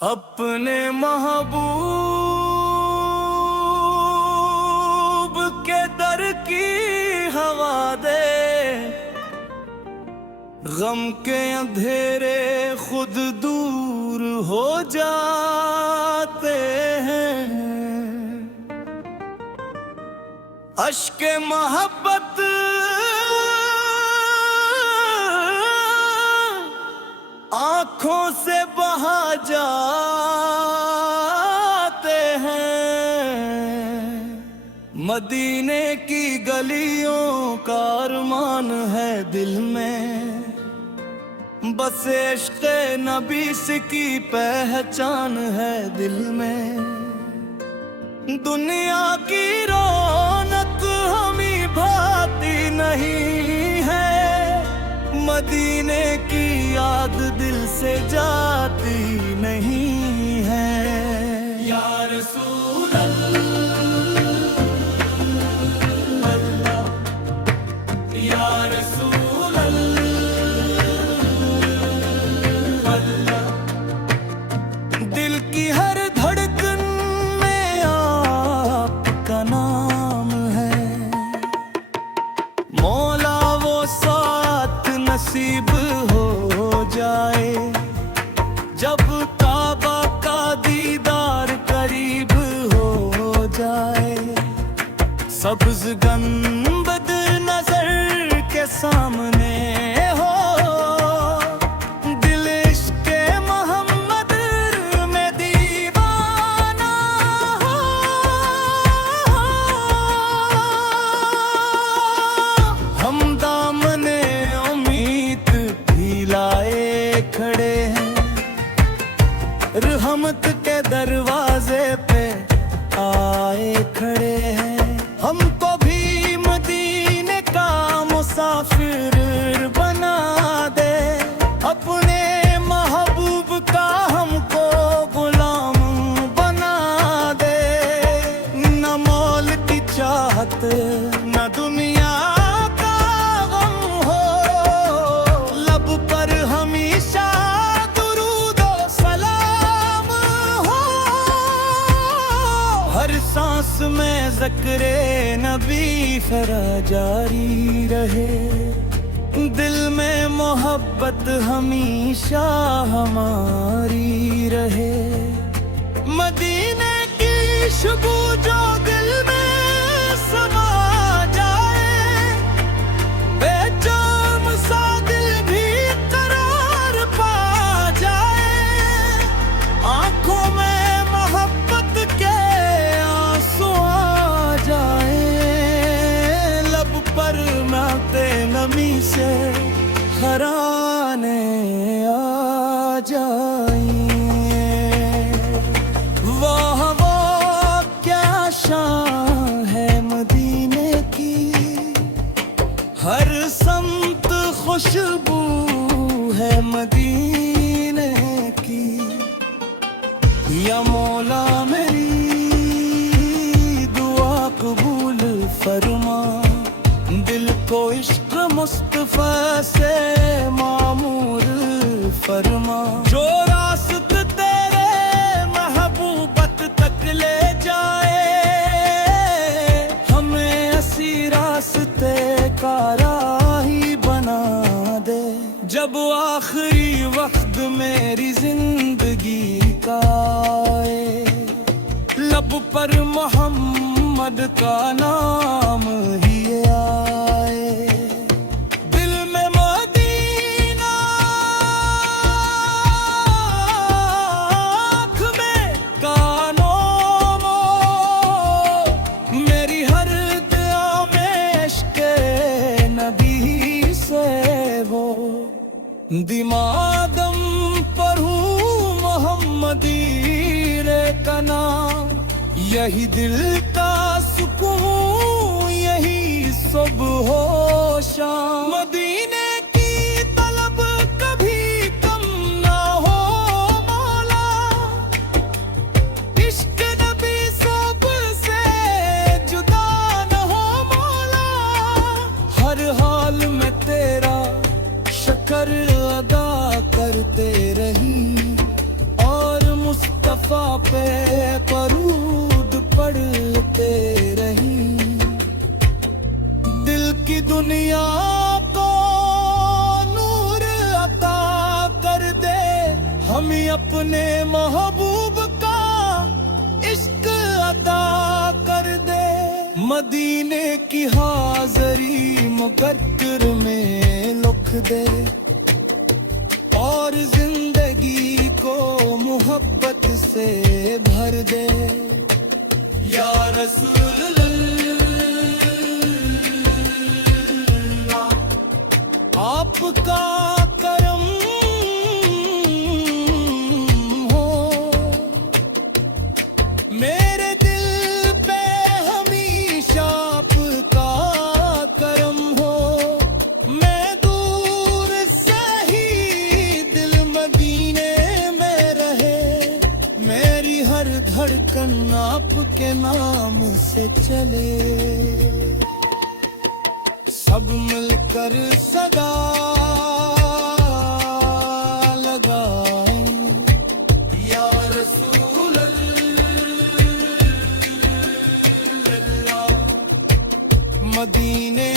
अपने महबूब के दर की हवा दे, गम के अंधेरे खुद दूर हो जाते हैं। अश्के मोहब्बत आंखों से बहा जाते हैं। मदीने की गलियों का अरमान है दिल में, बस इश्क़े नबी की पहचान है दिल में। दुनिया की रौनक हमें भाती नहीं है, मदीने की याद दिल से जाती नहीं है। या रसूल अल्लाह, या रसूल अल्लाह, दिल की हर धड़कन में आपका नाम है। मौला वो साथ नसीब हो जाए, जब काबा का दीदार करीब हो जाए। सब्ज़ गंबद नजर के सामने हो, दिल इश्क़े मोहम्मद में दीवाना हो। हम दामने उम्मीद भी लाए खड़े हैं, रहमत के दरवाजे पे आए खड़े हैं। हमको भी मदीने का मुसाफिर बना दे, अपने महबूब का हमको गुलाम बना दे। न मौल की चाहत न दुनिया का गम हो, लब पर हमेशा दुरूद और सलाम हो। हर सांस में ज़िक्रे नबी फरा जारी रहे, दिल में मोहब्बत हमेशा हमारी रहे। मदीने की खुशबू जो दिल में समा जाए, बेजाम सा दिल भी करार पा जाए। आंखों में मोहब्बत के आंसू आ जाए, लब पर नाते नमी से खराने आ जाए। वाह वाह क्या शान है मदीने की, हर समत खुशबू है मदीने की। या मौला मेरी दुआ कबूल फरमा, दिल को इश्क मुस्तफा से मामूर फरमा। जो रास्ते तेरे महबूबत तक ले जाए, हमें ऐसी रास्ते का राही बना दे। जब आखिरी वक्त मेरी जिंदगी का आए, लब पर मोहम्मद का नाम ही आए। दिल में मदीना, आँख में कानों में, मेरी हर दुआ में इश्क़े नबी से वो। दिमादम पर हूँ मोहम्मदी रे का नाम, यही दिल का सुकून, यही सुबह हो शाम। मदीने की तलब कभी कम ना हो मौला, इश्क नबी सबसे जुदा न हो मौला। हर हाल में तेरा शुक्र अदा करते रही, और मुस्तफा पे दरूद पढ़ते रही। दिल की दुनिया को नूर अता कर दे, हम अपने महबूब का इश्क अता कर दे। मदीने की हाज़री मुकद्दर में लिख दे, और जिंदगी को मोहब्बत से भर दे। या रसूल अल्लाह, आपका करम हो, मेरे दिल पे हमेशा आपका करम हो। मैं दूर से ही दिल मदीने में रहे, मेरी हर धड़कन आपके नाम से चले। सब मिलकर सदा लगाएं, या रसूल अल्लाह, मदीने